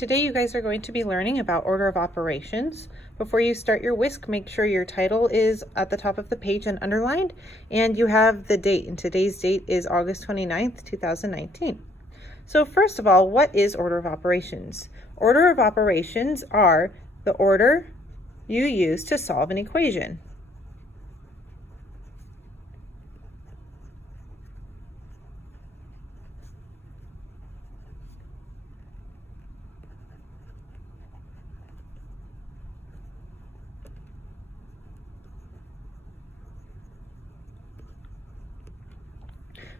Today you guys are going to be learning about order of operations. Before you start your whisk, make sure your title is at the top of the page and underlined, and you have the date, and today's date is August 29th, 2019. So first of all, what is order of operations? Order of operations are the order you use to solve an equation.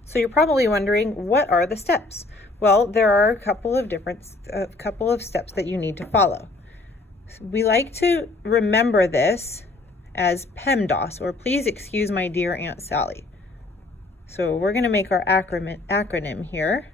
So you're probably wondering, what are the steps? Well, there are a couple of steps that you need to follow. We like to remember this as PEMDAS, or please excuse my dear Aunt Sally. So we're going to make our acronym here.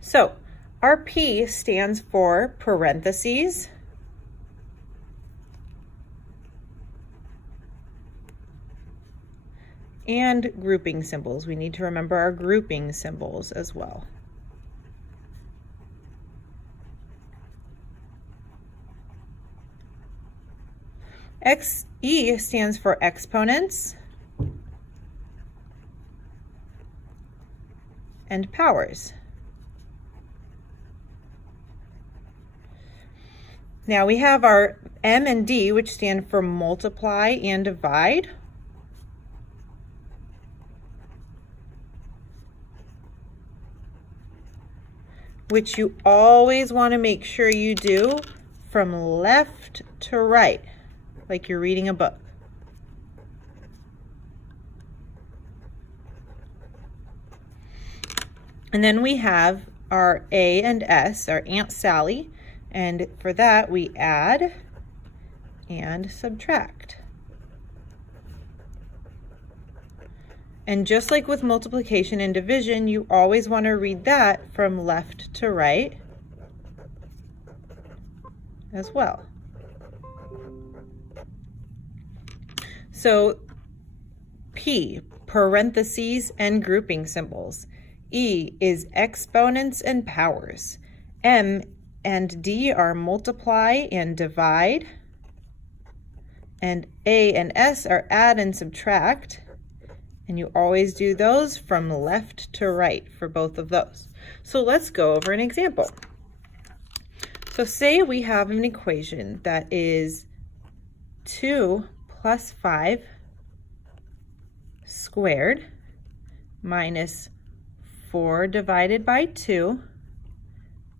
So our P stands for parentheses, and grouping symbols. We need to remember our grouping symbols as well. E stands for exponents and powers. Now we have our M and D, which stand for multiply and divide. Which you always want to make sure you do from left to right, like you're reading a book. And then we have our A and S, our Aunt Sally. And for that, we add and subtract. And just like with multiplication and division, you always want to read that from left to right as well. So P, parentheses and grouping symbols. E is exponents and powers. M and D are multiply and divide, and A and S are add and subtract, and you always do those from left to right for both of those. So let's go over an example. So say we have an equation that is 2 plus 5 squared minus 4 divided by 2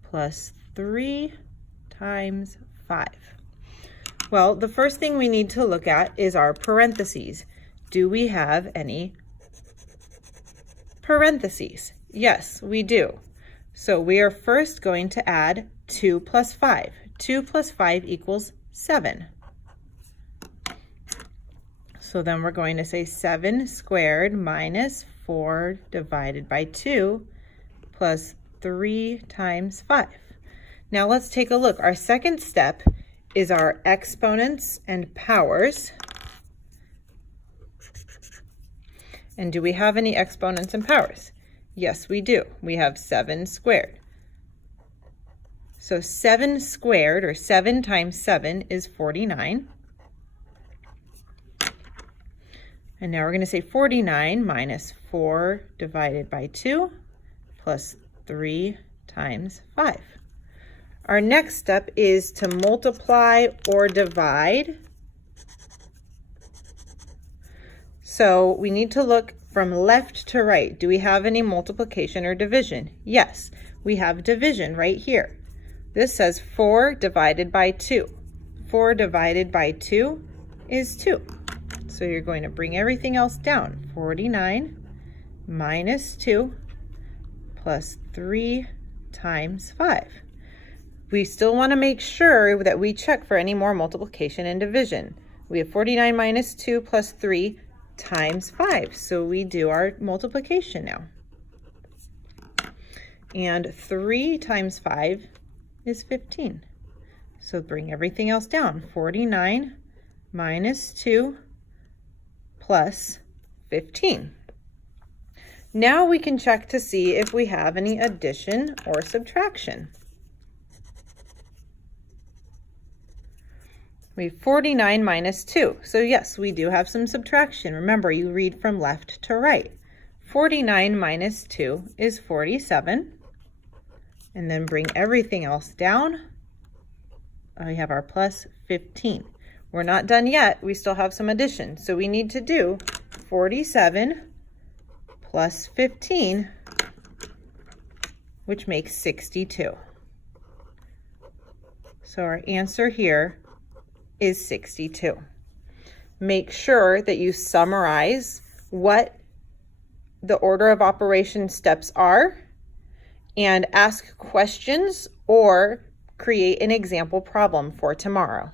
plus 3 times 5. Well, the first thing we need to look at is our parentheses. Do we have any parentheses? Yes, we do. So we are first going to add 2 plus 5. 2 plus 5 equals 7. So then we're going to say 7 squared minus 4 divided by 2 plus 3 times 5. Now let's take a look. Our second step is our exponents and powers. And do we have any exponents and powers? Yes, we do. We have 7 squared. So 7 squared, or 7 times 7, is 49. And now we're going to say 49 minus 4 divided by 2 plus 3 times 5. Our next step is to multiply or divide. So we need to look from left to right. Do we have any multiplication or division? Yes, we have division right here. This says 4 divided by 2. 4 divided by 2 is 2. So you're going to bring everything else down. 49 minus 2 plus 3 times 5. We still want to make sure that we check for any more multiplication and division. We have 49 minus 2 plus 3 times 5. So we do our multiplication now. And 3 times 5 is 15. So bring everything else down. 49 minus 2 plus 15. Now we can check to see if we have any addition or subtraction. We have 49 minus 2. So yes, we do have some subtraction. Remember, you read from left to right. 49 minus 2 is 47. And then bring everything else down. We have our plus 15. We're not done yet. We still have some addition. So we need to do 47 plus 15, which makes 62. So our answer here is 62. Make sure that you summarize what the order of operation steps are and ask questions or create an example problem for tomorrow.